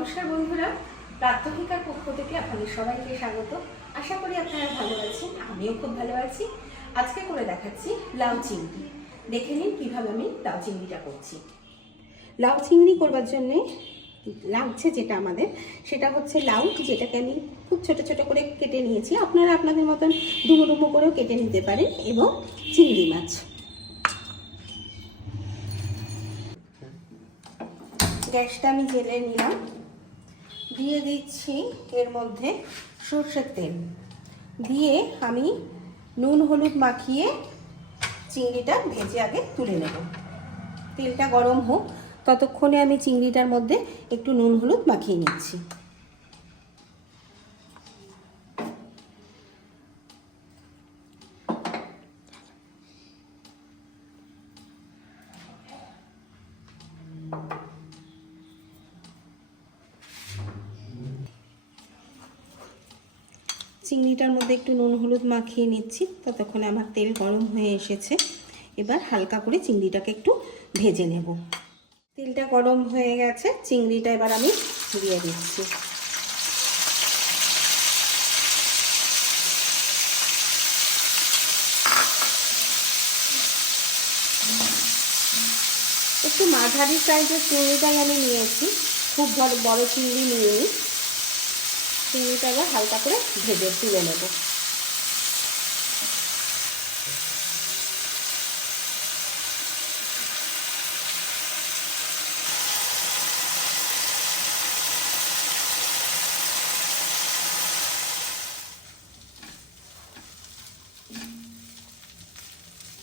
নমস্কার বন্ধুরা, প্রাত্যহিকার পক্ষ থেকে আপনাদের সবাইকে স্বাগত। আশা করি আপনারা ভালো আছেন, আমিও খুব ভালো আছি। আজকে করে দেখাচ্ছি লাউ চিংড়ি। দেখে নিন কিভাবে আমি লাউ চিংড়িটা করছি। লাউ চিংড়ি করবার জন্যে লাগছে যেটা আমাদের, সেটা হচ্ছে লাউ, যেটাকে আমি খুব ছোট ছোট করে কেটে নিয়েছি। আপনারা আপনাদের মতন ডুমো ডুমো করেও কেটে নিতে পারেন। এবং চিংড়ি মাছ। গ্যাসটা আমি জ্বেলে নিলাম, দিয়ে দিচ্ছি এর মধ্যে সরষের তেল, দিয়ে আমি নুন হলুদ মাখিয়ে চিংড়িটা ভেজে আগে তুলে নেব। তেলটা গরম হোক, ততক্ষণে আমি চিংড়িটার মধ্যে একটু নুন হলুদ মাখিয়ে নিচ্ছি। চিংড়িটার মধ্যে একটু নুন হলুদ মাখিয়ে নিচ্ছি, ততক্ষণে আমার তেল গরম হয়ে এসেছে। এবার হালকা করে চিংড়িটাকে একটু ভেজে নেব। তেলটা গরম হয়ে গেছে, চিংড়িটা এবার আমি দিয়ে দিচ্ছি। একটু মাঝারি সাইজের চিংড়িটাই আমি নিয়েছি, খুব বড় চিংড়ি নিইনি। চিংড়িটা এবার হালকা করে ভেজে তুলে নেব।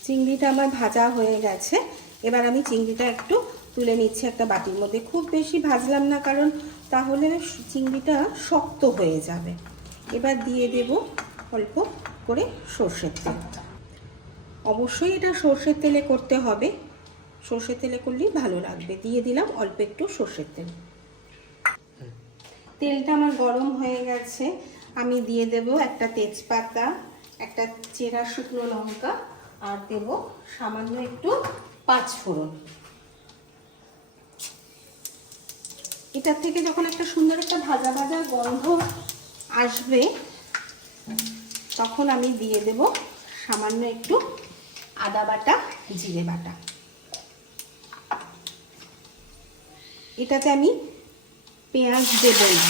চিংড়িটা আমার ভাজা হয়ে গেছে। এবার আমি চিংড়িটা একটু তুলে নিচ্ছি একটা বাটির মধ্যে। খুব বেশি ভাজলাম না, কারণ তাহলে চিংড়িটা শক্ত হয়ে যাবে। এবার দিয়ে দেব অল্প করে সর্ষের তেল। অবশ্যই এটা সর্ষের তেলে করতে হবে, সর্ষের তেলে করলেই ভালো লাগবে। দিয়ে দিলাম অল্প একটু সর্ষের তেল। তেলটা আমার গরম হয়ে গেছে, আমি দিয়ে দেব একটা তেজপাতা, একটা চেরা শুকনো লঙ্কা, আর দেব সামান্য একটু পাঁচফোড়ন। এটার থেকে যখন একটা সুন্দর একটা ভাজা ভাজা গন্ধ আসবে, তখন আমি দিয়ে দেব সামান্য একটু আদা বাটা, জিরে বাটা। এটাতে আমি পেঁয়াজ দেব না।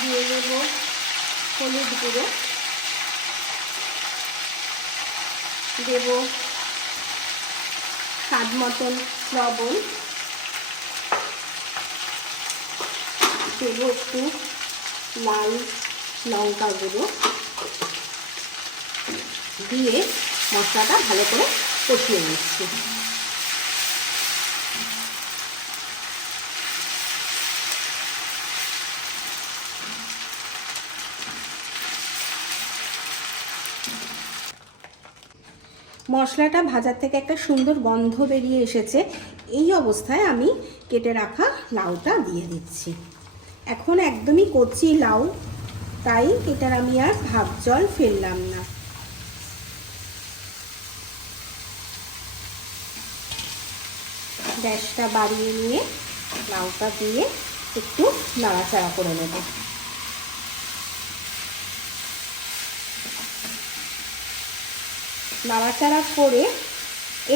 দিয়ে দেব হলুদ গুঁড়ো, দেব স্বাদ মতন লবণ, দেব একটু লাল লঙ্কা গুঁড়ো, দিয়ে মশলাটা ভালো করে কষিয়ে নিচ্ছি। মশলাটা ভাজার থেকে একটা সুন্দর গন্ধ বেরিয়ে এসেছে। এই অবস্থায় আমি কেটে রাখা লাউটা দিয়ে দিচ্ছি। এখন একদমই কচি লাউ, তাই এটার আমি আর ভাপ জল ফেললাম না। গ্যাসটা বাড়িয়ে নিয়ে লাউটা দিয়ে একটু নাড়াচাড়া করে নেব। নাড়াচাড়া করে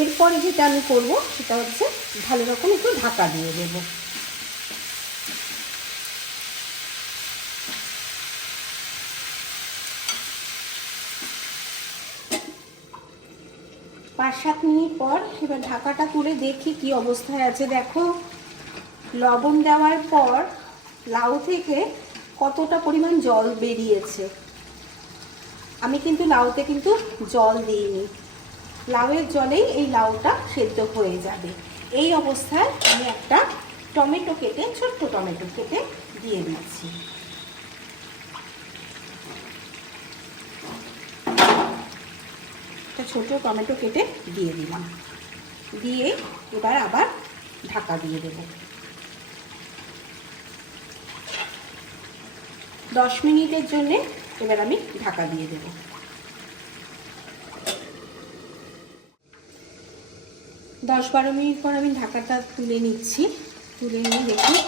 এরপরে যেটা আমি করব সেটা হচ্ছে ভালো রকম একটু ঢাকা দিয়ে দেব। পাঁচ সাত মিনিট পর এবার ঢাকাটা তুলে দেখি কি অবস্থায় আছে। দেখো, লবণ দেওয়ার পর লাউ থেকে কতটা পরিমাণ জল বেরিয়েছে। আমি কিন্তু লাউতে জল দিইনি, লাউয়ের জলেই এই লাউটা সেদ্ধ হয়ে যাবে। এই অবস্থায় আমি একটা টমেটো কেটে, ছোট্ট টমেটো কেটে দিয়ে দিচ্ছি। একটা ছোট টমেটো কেটে দিয়ে দিলাম, দিয়ে এবার আবার ঢাকা দিয়ে দেব। 10 মিনিটের জন্যে এবার আমি ঢাকা দিয়ে দেব। 10-12 মিনিট পর আমি ঢাকাটা তুলে নিচ্ছি। তুলে নিয়ে দেখুন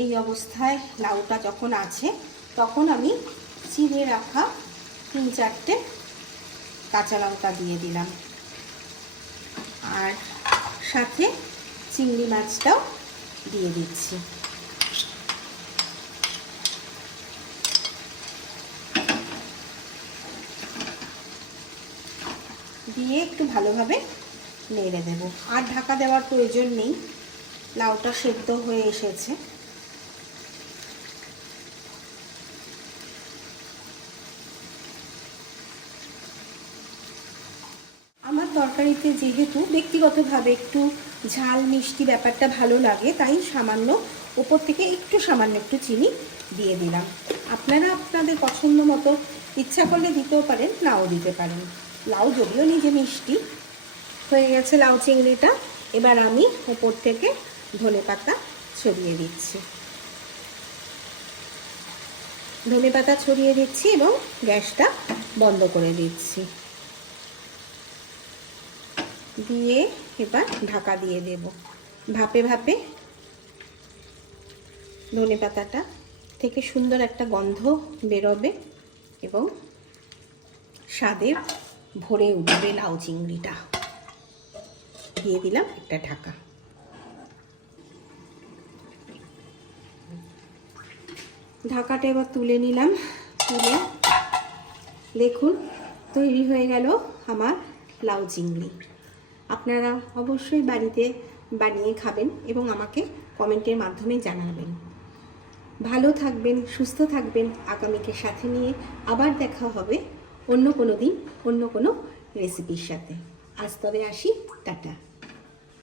এই অবস্থায় লাউটা যখন আছে তখন আমি চিড়ে রাখা 3-4টে কাঁচা লঙ্কা দিয়ে দিলাম, আর সাথে চিংড়ি মাছটাও দিয়ে দিচ্ছি। দিয়ে একটু ভালোভাবে নেড়ে দেব। আর ঢাকা দেওয়ার প্রয়োজন নেই, লাউটা সেদ্ধ হয়ে এসেছে। আমার তরকারিতে যেহেতু ব্যক্তিগতভাবে একটু ঝাল মিষ্টি ব্যাপারটা ভালো লাগে, তাই সামান্য ওপর থেকে সামান্য একটু চিনি দিয়ে দিলাম। আপনারা আপনাদের পছন্দ মতো ইচ্ছা করলে দিতেও পারেন, নাও দিতে পারেন। লাউ যদিও নিজে মিষ্টি। হয়ে গেছে লাউ চিংড়িটা। এবার আমি ওপর থেকে ধনেপাতা ছড়িয়ে দিচ্ছি। ধনেপাতা ছড়িয়ে দিচ্ছি এবং গ্যাসটা বন্ধ করে দিচ্ছি। দিয়ে এবার ঢাকা দিয়ে দেব। ভাপে ভাপে ধনেপাতাটা থেকে সুন্দর একটা গন্ধ বেরোবে এবং স্বাদে ভরে উঠবে লাউ চিংড়িটা। দিয়ে দিলাম একটা ঢাকা। ঢাকাটা এবার তুলে নিলাম। তুলে দেখুন তৈরি হয়ে গেল আমার লাউ চিংড়ি। আপনারা অবশ্যই বাড়িতে বানিয়ে খাবেন এবং আমাকে কমেন্টের মাধ্যমে জানাবেন। ভালো থাকবেন, সুস্থ থাকবেন। আগামীকে সাথে নিয়ে আবার দেখা হবে অন্য কোনো দিন অন্য কোনো রেসিপির সাথে। আজ তবে আসি, টাটা।